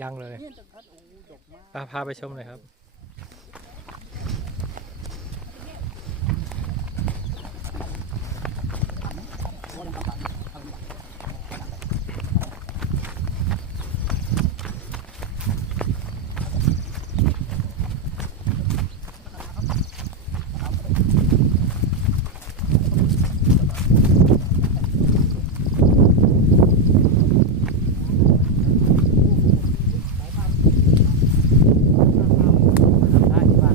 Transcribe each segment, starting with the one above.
ยังเลยพาพาไปชมเลยครับได้ที่บ้าน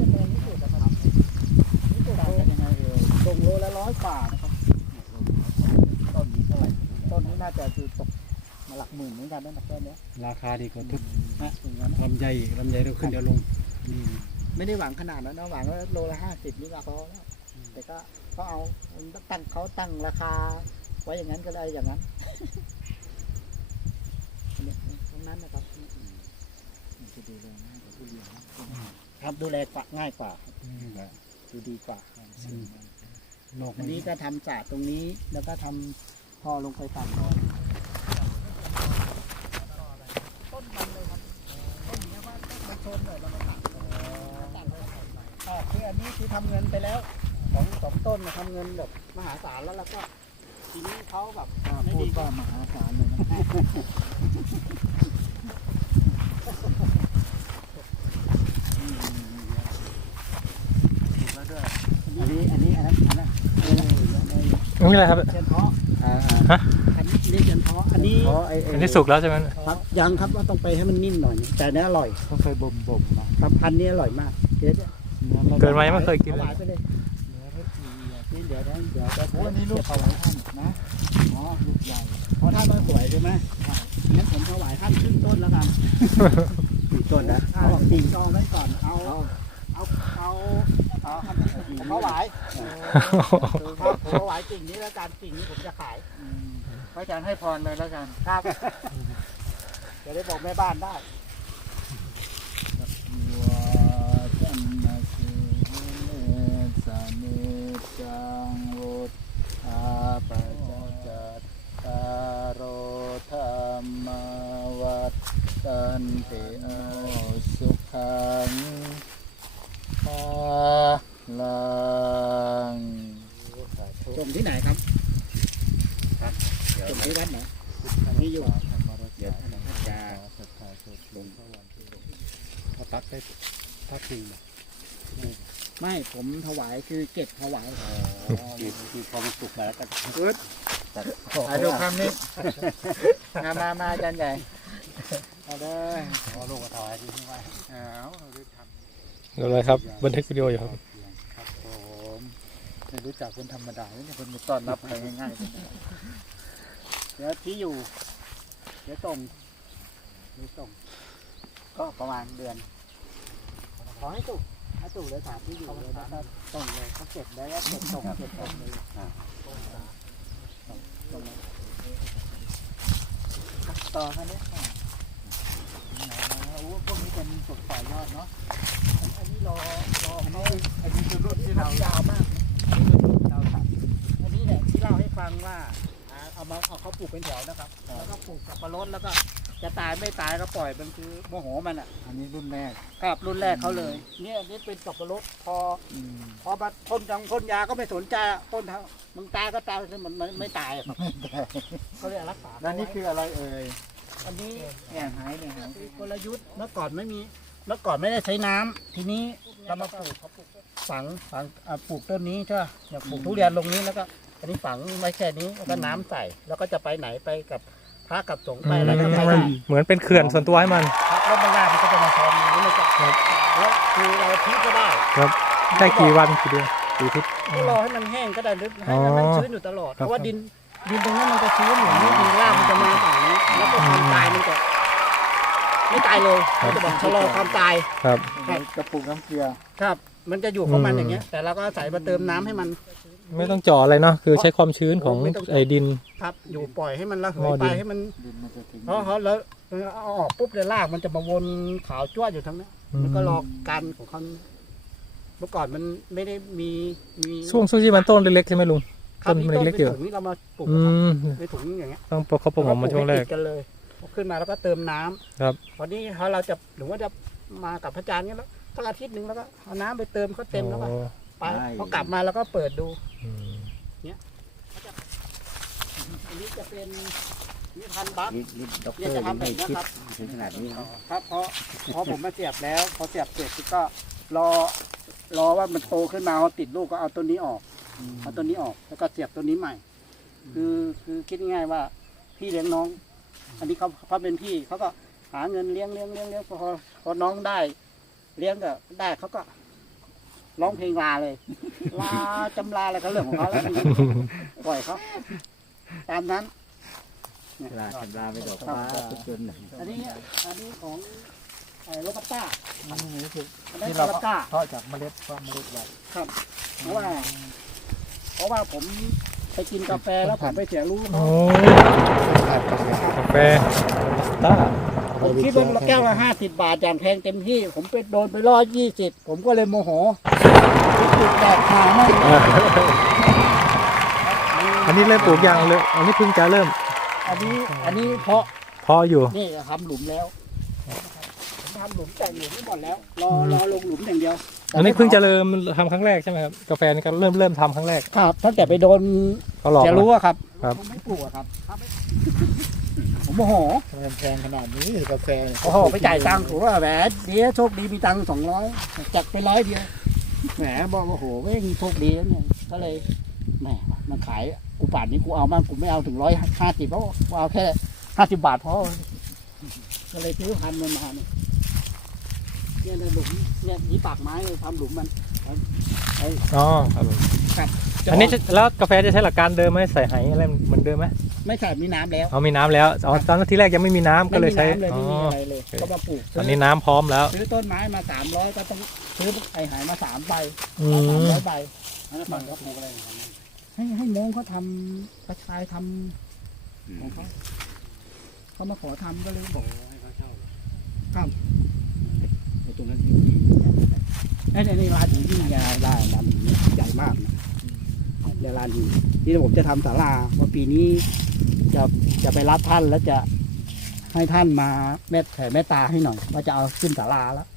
จะแพงที่สุดนะครับนี่ตัวต่างกันยังไงเอ่ยตรงโลละร้อยกว่านะครับต้นนี้เท่าไหร่ต้นนี้น่าจะคือตกมา หลักหมื่นเหมือนกันนะต้นเนี้ยราคาดีกว่าทุกนะตรงนั้นลำไยอีกลำไยเราขึ้นเดี๋ยวลงนี่ไม่ได้หวังขนาดนั้นนะหวังว่าโลละห้าสิบนี่ก็พอแล้วแต่ก็ก็เอาตั้งเขาตั้งราคา ไว้อย่างนั้นก็ได้อย่างนั้นอันนี้ตรงนั้นนะครับมันจะดูแลง่ายกว่าทุเรียนนะครับดูแลกว่าง่ายกว่าครับนี่แหละดูดีกว่าอืมโลกอัมันนนี้ก็ทำสาดตรงนี้แล้วก็ทำพอลงไปต่ำต้นมันเลยครับต้นนี้ว่ามันชนเลยเรามาตัดอ่าคืออันนี้คือ ทำเงินไปแล้วสองสองต้นนะทำเงินแบบมหาศาลแล้วแล้วก็ทีนี้เขาแบบไม่ดีก็มหาศาลเลยนะอันนี้อันนี้อันนั้นอันนั้นเออในนี่อะไรครับเจนเพาะอ่าฮะ อันนี้เรียกเจนเพาะอันนี้เพราะไอ้อันนี้สุกแล้วใช่ไหมครับยังครับว่าต้องไปให้มันนิ่มหน่อย แต่เนี้ยอร่อย เขาเคยบ่มบ่มๆนะครับพันธุ์นี้อร่อยมากเดี๋ยวนื้อ เกิดมายังไม่เคยกินเอาเลหวายนไปเลยเนื้อไม่ดีอะนี่เดี๋ยวนะเดี๋ยวจะโอ้อันนี้ลูกเขาไว้ท่านนะอ๋อลูกใหญ่เพราะท่านมันสวยใช่ไหมงั้นผมถวายท่านครึ่งต้นแล้วกันกี่ต้นนะเอากิ่งจองไว้ก่อนเอาเอาเอาเอาผมถวายครับผมถวายกิ่งนี้แล้วกันกิ่งนี้ผมจะขายอืมพระอาจารย์ให้พรเลยแล้วกันครับจะได้บอกแม่บ้านได้ วาจันนาสิเลสา นิจังวุฒาปัจจัตตารโรธรรมวัฏตันติโอสุขังภาลังชมที่ไหนครับชมที่วัดไหนนี่อยู่เดี๋ยวท่านจะศรัทธาสุดลงพระวันที่เขาตัดได้ทักทีนะ ไม่ผมถวายคือเก็บถวายคือคือพอมันสุกแล้วก็ปึ๊ดตัดอะดูคำนี้มามามาอาจารย์ใหญ่เอาเลยพอลูกก็ถอยที่นี่ไว้เอาเราได้ทำเดี๋ยวเลยครับ บันทึกวิดีโออยู่ครับครับผมไม่รู้จักคนธรรมดาเนี่ยคนมาต้อนรับใครง่ายๆเลยนะเดี๋ยวที่อยู่ เดี๋ยวส่งเดี๋ยวส่ง ก็ประมาณเดือนขอให้สุก ให้สุกเลยถามที่อยู่เลยแล้วก็ส่งเลยเขาเก็บได้แล้วเก็บส่งเก็บส่งเลยส่งเลยต่อคันนี้อะโอ้พวกนี้เป็นสุกต่อยอดเนาะอันนี้รอรอเขาอันนี้คือรุ่นที่เรายาวมากยาวครับอันนี้เนี่ยที่เล่าให้ฟังว่าเอามาเอาเขาปลูกเป็นแถวนะครับ แล้วก็ปลูกสับปะรดแล้วก็ จะตายไม่ตายก็ปล่อยมันคือโมโหมันอะอันนี้รุ่นแรก ครับรุ่นแรกเขาเลย เนี่ยอันนี่เป็นสับปะรดพอ อืมพอมาพ่นจังพ่นยาก็ไม่สนใจอะพ่นเท่ามึงตายก็ตายมันมันไม่ตายอะครับเขาเรียกรักษาแล้วนี่คืออะไรเอ่ยอันนี้เนี่ยหายเนี่ยหายคือกลยุทธ์เมื่อก่อนไม่มี เมื่อก่อนไม่ได้ใช้น้ำทีนี้เรามาปลูกฝังฝังอ่าปลูกต้นนี้ใช่ป่ะอยากปลูกทุเรียนลงนี้แล้วก็อันนี้ฝังไว้แค่นี้แล้วก็น้ำใส่แล้วก็จะไปไหนไปกับ พระกับสงฆ์ไปแล้วก็ไปได้เหมือนเป็นเขื่อนส่วนตัวให้มัน ครับแล้วมันลาดมันก็จะมาซ้อนนี้เลยจ้ะแล้วคือเราทิ้งก็ได้ได้กี่วันกี่เดือนกี่อาทิตย์ก็รอให้มันแห้งก็ได้หรือให้อ๋อมันชื้นอยู่ตลอดคเพรับราะว่าดินดินตรงนั้นมันจะชื้นเหมือนนี้ดินรากมันจะมาฝั่งนี้แล้วก็ความตายมันจะไม่ตายเลยเราจะบอกชะลอความตายครับ กระปุกน้ำเกลือครับ มันจะอยู่ของมันอืมอย่างเงี้ย แต่เราก็ใส่มาเติมน้ำให้มัน ไม่ต้องเจาะอะไรเนาะคือใช้ความชื้นของไม่ต้องเจาะ ไอ้ดิน ครับอยู่ปล่อยให้มันระเหอ๋ยอไปดีให้มันดินมันจะถึงเพราะเขาแล้วเอาออกปุ๊บเลยรากมันจะมาวนขาวจ้วอยู่ทั้งนั้นมันก็รอการของเขาเมื่อก่อนมันไม่ได้มีมีช่วงช่วงที่มันต้นเล็กๆใช่ไหมลุง ครับต้นมีมันต้นเล็เป็กๆอยู่นถุงนี่เรามาปลูกอืครับมในถุงอย่างเงี้ยต้องประคบประหงมมาช่วงแรกติดกันเลยขึ้นมาแล้วก็เติมน้ำครับพอนี้พอเราจะหรือว่าจะมากับพระอาจารย์เนี้ยแล้ว สักอาทิตย์หนึ่งแล้วก็เอาน้ำไปเติมเขาเต็มแล้วก็โอ้ไปพอกลับมาแล้วก็เปิดดู อืมอันนี้จะเป็นนิทานบัฟ นี่นี่ด็อกเตเนี่อยร์จะยังทำแบไม่บนี้คิดครับถึงขนาดนี้นะครับเพราะเพราะผมมาเสียบแล้วพอเสียบเสร็จก็รอรอว่ามันโตขึ้นมาพอติดลูกก็เอาต้นนี้ออกเอาต้นนี้ออกแล้วก็เสียบต้นนี้ใหม่ คือคือคิดง่ายๆว่าพี่เลี้ยงน้อง อันนี้เขาเขาเป็นพี่เขาก็หาเงินเลี้ยงเลี้ยงเลี้ยงเลี้ยงพอพอน้องได้ เลี้ยงก็ได้เขาก็ร้องเพลงลาเลยลาจำลาอะไรเขาเรื่องของเขาแล้วปล่อยเขาตามนั้นเวลาชำระไปดอกฟ้าทุกจนหนึ่งอันนี้อันนี้ของไอ้โรบัสต้าอันนี้คืออันนั้นที่โรเราบัสต้าเพาะจากเมล็ดเพาะเมล็ดไว้ครับเพราะว่า เพราะว่าผมไปกินกาแฟแล้วผมไปเสียรู้โอ้เขากาแฟต้า ผมคิดว่าแก้วละห้าสิบบาทอย่างแพงเต็มที่ ผมไปโดนไปร้อยยี่สิบผมก็เลยโมโหติดแดกขาไม่อันนี้เริ่มปลูกยางเลย อันนี้เพิ่งจะเริ่ม อันนี้อันนี้เพราะพออยู่ นี่ทำหลุมแล้วผมทำหลุมแต่งหลุมไม่หมดแล้ว รอรอลงหลุมอย่างเดียว อันนี้เพิ่งจะเริ่มทำครั้งแรกใช่ไหมครับ กาแฟนี่ก็เริ่มเริ่มทำครั้งแรก ครับตั้งแต่ไปโดนเขาหลอกจะรู้มาอะครับ ครับผมไม่ปลูกอะครับครับ ผมโมโหทำไมมันแพงขนาดนี้กาแฟเนี่ยโอ้โหไปจ่ายตังค์ผมว่าแหมเดี๋ยวโชคดีมีตังค์สองร้อยจัดไปร้อยเดียวแหมบอกว่าโอ้โหเว้ยโชคดีแล้วเนี่ยก็เลยแหมมันขายกูป่านนี้กูเอามากกูไม่เอาถึงร้อยห้าสิบเพราะกูเอาแค่ห้าสิบบาทพอก็เลยซื้อพันมันมาเนี่ยเนี่ยในหลุมเนี่ยนี่ปากไม้เลยทำหลุมมันอ๋อครับผมจะอันนี้จะแล้วกาแฟจะใช้หลักการเดิมไหมใส่ไหอะไรเหมือนเดิมไหม ไม่ใส่มีน้ำแล้ว เอามีน้ำแล้วอ๋อตอนที่แรกยังไม่มีน้ำก็เลยใช้ไม่มีน้ำเลยอ๋อไม่มีอะไรเลยโอเคก็มาปลูกตอนนี้น้ำพร้อมแล้ว ซื้อต้นไม้มาสามร้อยก็ต้องซื้อไอ้หายมาสามใบอืสามมร้อยใบแล้วฝั่งเขาปลูกอะไรของเขาให้ให้น้องเขาทำกระชายทำของเขาเขามาขอทำก็เลยบอกให้เขาเช่าครับไอ้ตรงนั้นไอ้ในในร้านหินที่ใหญ่ร้านร้านหินใหญ่มากนะในร้านหินที่ผมจะทำศาลาว่าปีนี้ จะจะไปรับท่านแล้วจะให้ท่านมาแม่แผ่แม่ตาให้หน่อยว่าจะเอาขึ้นศาลาแล้ว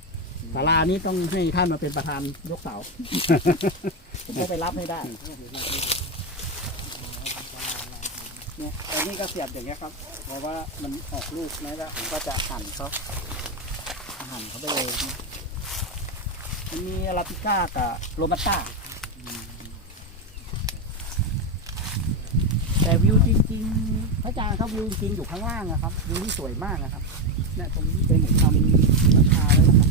ศาลานี้ต้องให้ท่านมาเป็นประธานยกเสาผมก็ไปรับให้ได้เนี่ยอันนี้ก็เสียบอย่างเงี้ยครับ เพราะว่ามันออกลูกนะก็ผมก็จะหั่นเขาหั่นเขาไปเลยมันมีอาราบิก้ากับโรบัสต้าแต่วิวจริงๆ พระอาจารย์ครับวิวจริงอยู่ข้างล่างนะครับวิวที่สวยมากนะครับเนี่ยตรงนี้เป็นผมทำหลังคาแล้วนะครับ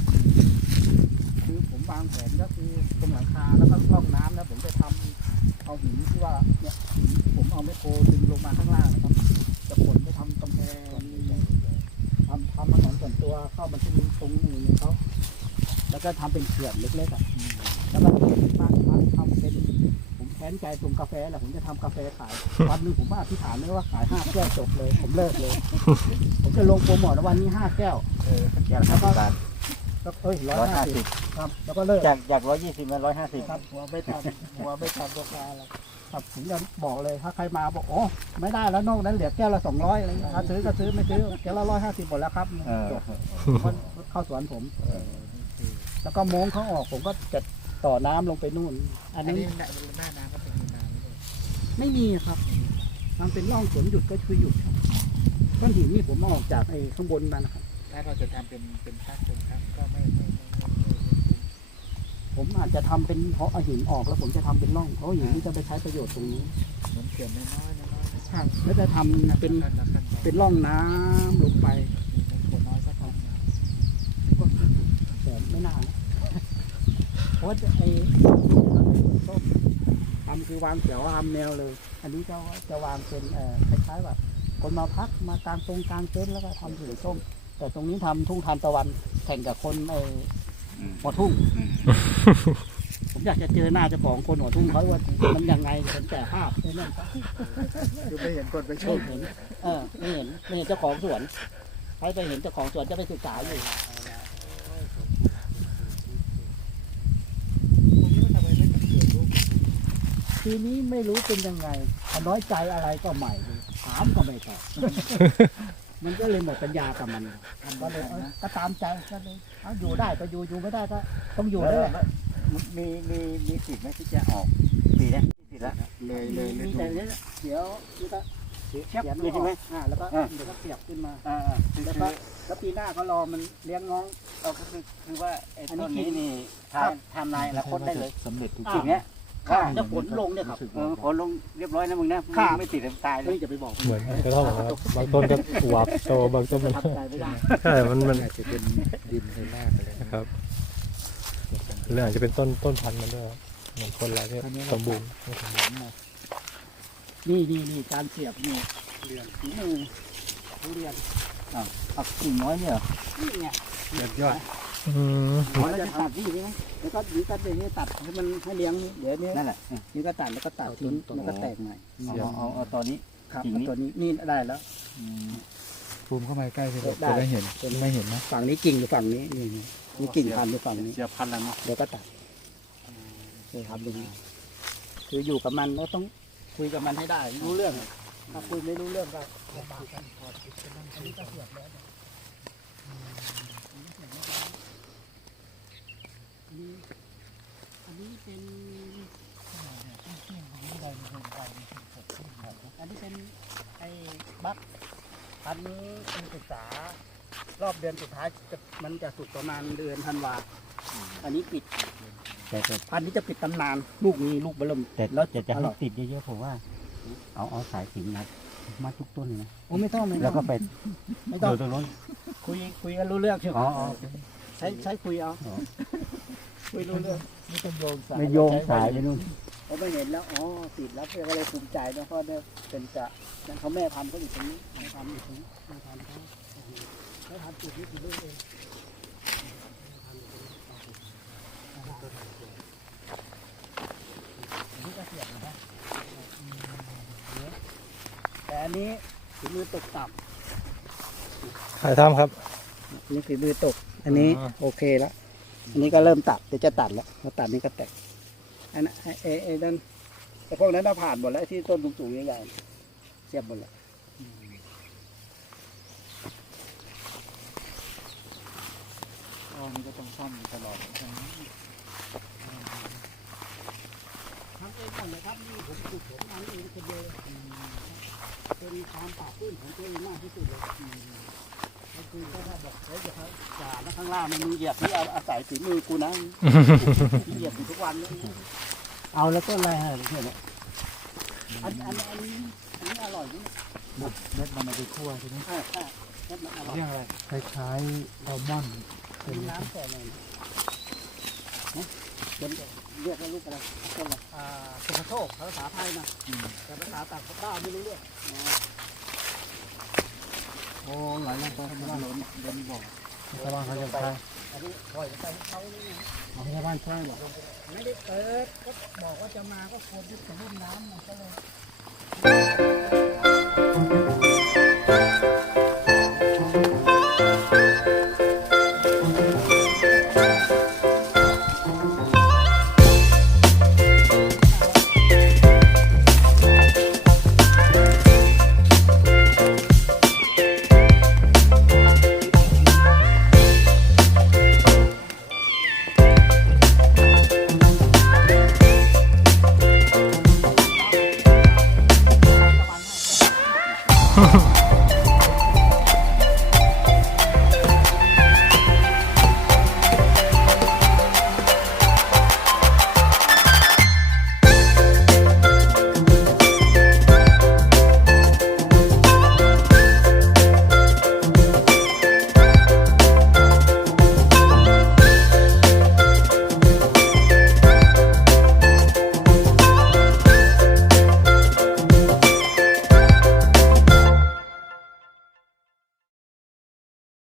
คือผมวางแผนก็คือตรงหลังคาแล้วก็ร่องน้ำแล้วผมจะทำเอาหินที่ว่าเนี่ยหินที่ผมเอาไมโครดึงลงมาข้างล่างนะครับจะขนไปทำกำแพงทำทำถนนส่วนตัวเข้ามาที่ตรงนี้เขาแล้วก็ทำเป็นเขื่อนเล็กๆอะแล้วก็บ้านพักทำเป็นผมแค้ นใจตรงกาแฟแหละผมจะทำกาแฟขายวันหนึ่งผมว่าอธิษฐานเลยว่าขายห้าแก้วจบเลย ผมเลิกเลย ผมจะลงโปรโมทว่าวันนี้ห้าแก้วเออแก้วละห้าสิบบาทแล้วเอ้ยร้อยร้อยห้าห้าสิสิบบครับ แล้วก็เลิกจากจากร้อยยี่สิบมาร้อยห้าสิบครับหัวไม่ทำหัวไม่ทำราคาอะไรครับผมจะบอกเลยถ้าใครมาบอกโอ้ไม่ได้แล้วนอกนั้นเหลือแก้วละสองร้อยอะไรเงี้ยถ้าซื้อก็ซื้อไม่ซื้อแก้วละร้อยห้าสิบหมดแล้วครับเออจบมันเข้าสวนผมแล้วก็โม้งเขาออกผมก็จะต่อน้ำลงไปนู่น อันนี้หน้าน้ำก็เป็นน้ำ ไม่มีครับ มันเป็นร่องสวนหยุดก็คือหยุดครับก้อนหินนี่ผมเอาออกจากไอ้ข้างบนมานะครับ ถ้าเราจะทำเป็นเป็นพักเป็นพักก็ไม่ไม่ผมอาจจะทำเป็นเพราะเอาหินออกแล้วผมจะทำเป็นร่องเพราะหินนี่จะไปใช้ประโยชน์ตรงนี้ เหมือนเขื่อนน้อยน้อยน้อยครับแล้วจะทำเป็นเป็นร่องน้ำลงไปคนน้อยก็ทำก็แต่ไม่นานนะเพราะว่าไอ้ต้น ทำคือวางเขียวทำแนวเลย อันนี้จะจะวางเป็นเอ่อคล้ายๆแบบคนมาพักมากลางตรงกลางเต็นท์แล้วก็ทำถือส้ม แต่ตรงนี้ทำทุ่งทานตะวันแข่งกับคนไอ้หัวทุ่ง ผมอยากจะเจอหน้าเจ้าของคนหัวทุ่งเขาว่ามันยังไงเห็นแต่ภาพแค่นั้นครับคือไม่เห็นคนไปชไม่มเห็นเออไม่เห็นไม่เห็นเจ้าของสวนใครไปเห็นเจ้าของสวนจะไปศึกษาอยู่ ทีนี้ไม่รู้เป็นยังไงพอน้อยใจอะไรก็ใหม่เลยถามก็ไม่ตอบ มันก็เลยหมดปัญญากับมันก็เลยเออก็ตามใจก็เลยเอาอยู่ได้ก็อยู่อยู่ไม่ได้ก็ต้องอยู่ด้วยแหละมีมีมีสิทธิ์ไหมที่จะออกปีนะมีสิทธิ์ละเลยเลยเลยมีแต่เนี้ยเดี๋ยวนี่ก็เทียบเขียนเลยใช่ไหมอ่าแล้วก็อ่าเดี๋ยวก็เสียบขึ้นมาอ่าคือแล้วคืก็อแล้วปีหน้าก็รอมันเลี้ยงน้องเราก็คือคือว่าไอ้อันนี้ต้นนี้กินนี่ครับทำทำนายอนาคตได้เลยสำเร็จทุกสิ่งเนี้ย ข้าว่าจะผลลงเนี่ยครับ เออผลลงเรียบร้อยนะมึงนะครับไม่ติดตายเลเฮ้ยยจะไปบอกเหมือนกระท่อมอะครับบางต้นก็อวบโตบางต้นมันทำใจไม่ได้ใช่มันมันอาจจะเป็นดินในรากไปเลยนะครับเรื่องอาจจะเป็นต้นต้นพันธุ์มันด้วยครับเหมือนคนเราที่สมบูรณ์นี่นี่นี่การเสียบนี่เรียนฝีมือทุเรียนเอากิ่งน้อยเนี่ยเหรอนี่ไงยอดยอด อืมเราจะตัดนี่ใช่ไหมแล้วก็นี่ก็เดี๋ยวนี้ตัดให้มันให้เลี้ยงนี่เดี๋ยวนี้นั่นแหละนี่ก็ตัดแล้วก็ตัดทิ้งแล้วก็แตกใหม่เอาเอาเอาตอนนี้ครับกิ่งนี้ตัวนี้นี่ได้แล้วภูมิเข้ามาใกล้ที่เราได้จะได้เห็นไม่เห็นนะฝั่งนี้กิ่งอยู่ฝั่งนี้นี่นี่นี่กิ่งพันอยู่ฝั่งนี้เสียพันแล้วเนาะเดี๋ยวก็ตัดนี่ครับลุงคืออยู่กับมันก็ต้องคุยกับมันให้ได้ รู้เรื่อง ถ้าคุยไม่รู้เรื่องก็ลำบากกันอันนี้ก็เสียบแล้ว อันนี้เป็นอันนี้เป็นไอ้บัคพันนี้เป็นศึกษารอบเดือนสุดท้ายจะมันจะสุกประมาณเดือนธันวาอันนี้ปิดแต่แต่พันธุ์นี้จะปิดตำนานลูกนี้ลูกเบลมแต่แล้วจะจะอให้ร่อยติดเยอะๆผมว่า เอาเอาสายสิญจนรัดมาทุกต้นเลยนะโอ้ไม่ต้องไม่แล้ต้วองก็ไปไม่ต้องเดินตรงโน้นคุยคุยกันรู้เรื่องใช่ไหมอ๋ออ๋อใช้ใช้คุยเอา อ๋อคุยรู้เรื่องไม่ต้องโยงสายไม่โยงสายไปนู่นเขาไม่เห็นแล้วอ๋อติดแล้วก็เลยภูมิใจนะเพราะเนี่ยเป็นจะนั่นเขาแม่พันธุ์เขาอยู่ตรงนี้แม่พันธุ์อยู่ตรงนี้แม่พันธุ์เขาแม่พันธุ์ติดนี่ติดเรื่องเองนี่ก็เสียบนะแต่อันนี้ฝีมือตกต่ำถ่ายทำครับ นี่ฝีมือตก อันนี้อ๋อโอเคแล้ว อันนี้ก็เริ่มตัดเดี๋ยวจะตัดแล้วพอตัดนี่ก็แตกอันนั้นไอ้ไอ้ไอ้นั่นไอ้พวกนั้นเราผ่านหมดแล้วไอ้ที่ต้นสูงๆใหญ่ๆเสียบหมดแล้วอ๋อมันก็ต้องซ่อมตลอดทำเองหมดเลยครับนี่ผมปลูกผมทำเองคนเดียวเป็นความปราบปลื้มของตัวเองมากที่สุดเลยก็ คือก็ถ้าบอกเฮ้ยจะเขาจ่านะข้างล่างมันมีเหยียบที่เอาอาศัยฝีมือกูนะเหยียบอยู่ทุกวันเลยเอาแล้วต้นอะไรฮะเพื่อนเนี่ยอันอันอันนี้อันนี้อร่อยนี่เม็ดมันเอาไปคั่วใช่ไหมใช่ใช่แล้วมันอร่อยเรียกอะไรคล้ายๆแอลมอนด์เป็นน้ำแต่หน่อยนะเป็นเรียกว่าลูกอะไรต้นอะไรอ่าสุภโชคภาษาไทยนะแต่ภาษาต่างประเทศไม่รู้เรื่อง โอ้หลายรอบก็ไม่ได้ล้นล้นบ่อชาวบ้านเขาจะไปอันนี้ปล่อยไปเขานี่นะเอาชาวบ้านใช่หรอไม่ได้เปิดก็บอกว่าจะมาก็ควรที่จะรุ่นน้ำมันก็เลย